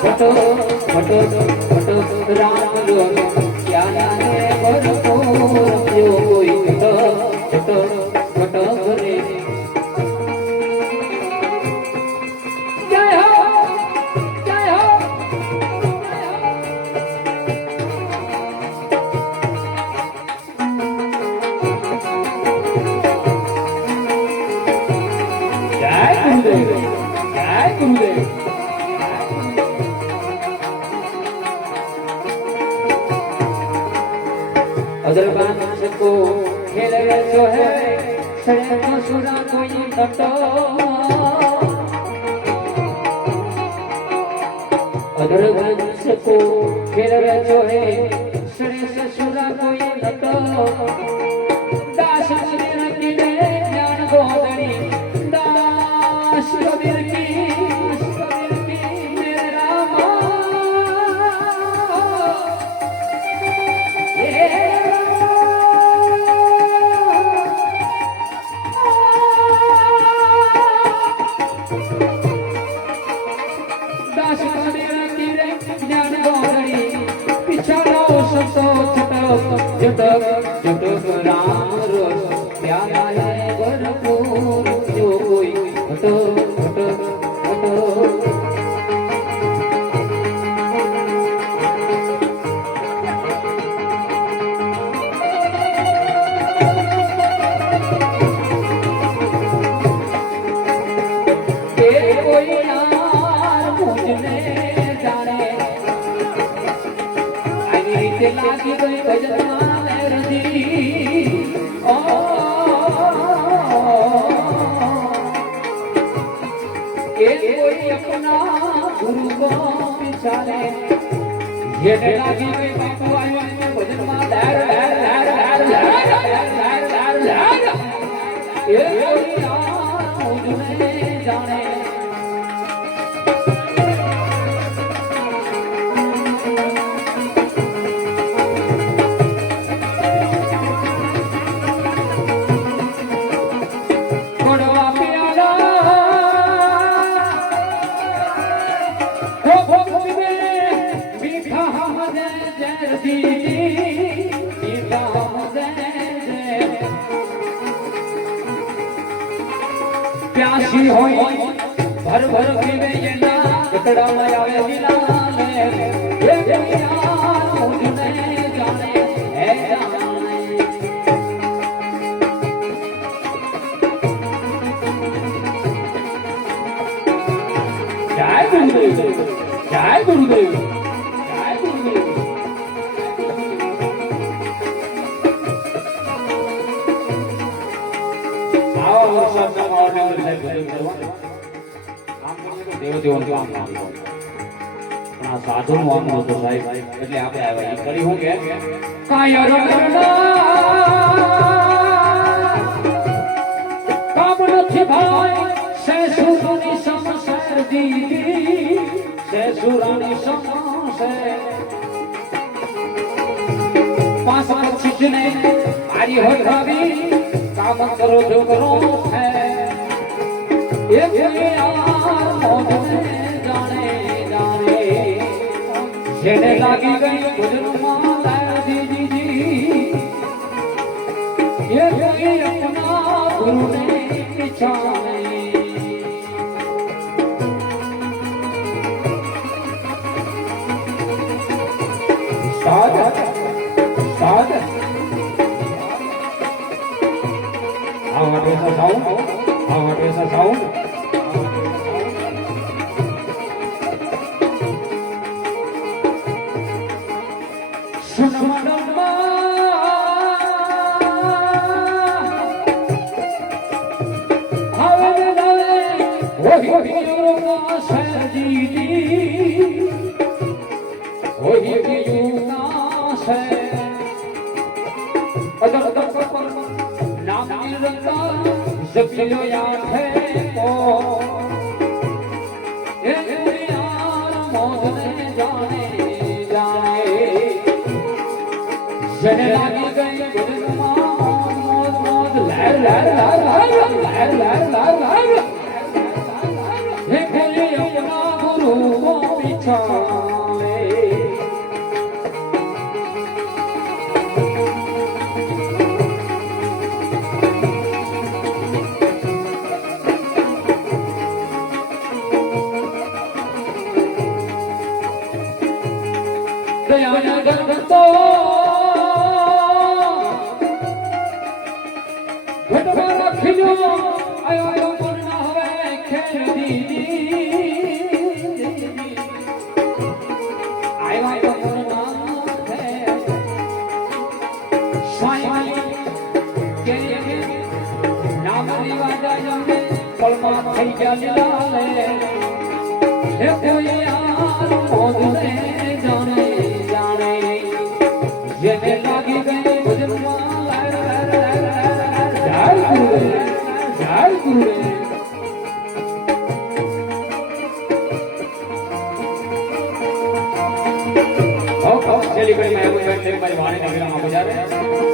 फटो फटो फटो राम लो क्या नाने भरपूर जो कोई फटो फटो फटो रे जय हो जय हो जय गुरुदेव जय गुरुदेव अदरबान को खेल जो है सड़क सुरा कोई कटो अदरबान को खेल जो है सड़क सुरा कोई कटो दास मंदिर की ज्ञान गोदड़ी दास कबीर की राम रोज प्याला भरपूर जो कोई हटो हटो हटो कोई यार मुझने जाने आई लागी कोई भजन कोई अपना गुरु को पिछाले ये लागी में बापू आयो में भजन में धैर धैर धैर धैर धैर धैर धैर ये कोई यार मुझे जाने प्यासी होई भर भर पीवे ये ना कतड़ा में आवे मिलाने ये दुनिया मुझने जाने है जाने जय गुरुदेव जय गुरुदेव जय गुरुदेव आओ सब और देव काम आ साधु मोहन तो साहेब એટલે આપણે આવ્યા એ કરી હું કે કાયો રમના કામ નથી ભાઈ સેસુરાની સમસર દીદી સેસુરાની સમસર पास छिटने मारी हो भाभी काम करो जो करो है एक यार मौज में जाने जाने जेने लागी गई गुजरमा जी जी जी ये कोई अपना गुरु ने पिछाने साथ साथ आवाज़ ऐसा साउंड सुनमनमा आवे लाले वही यूना सरजीदी वही यूना से अदर अदर पर नाम निरंता जगलो याद है ओ ये यार मौज में जाने जाने जने लागी गई गुरमा मौज मौज लहर लहर लहर लहर लहर लहर लहर लहर ચાલે દયાના ગણતો ઘટવા રાખીજો આયો પૂર્ણ હવે ખેડી આયો પૂર્ણ હે સ્વામી કે નામ દીવાડા જમે પળમાં થઈ ગયા લે હે કોઈ યાર મોદને જાણે જેને લાગી ગઈ ભજનમાં જય ગુરુ જય ગુરુ છેલ્લી ઘડી માં એવું છે મારી વાણી ના વિરામ આપો જ્યારે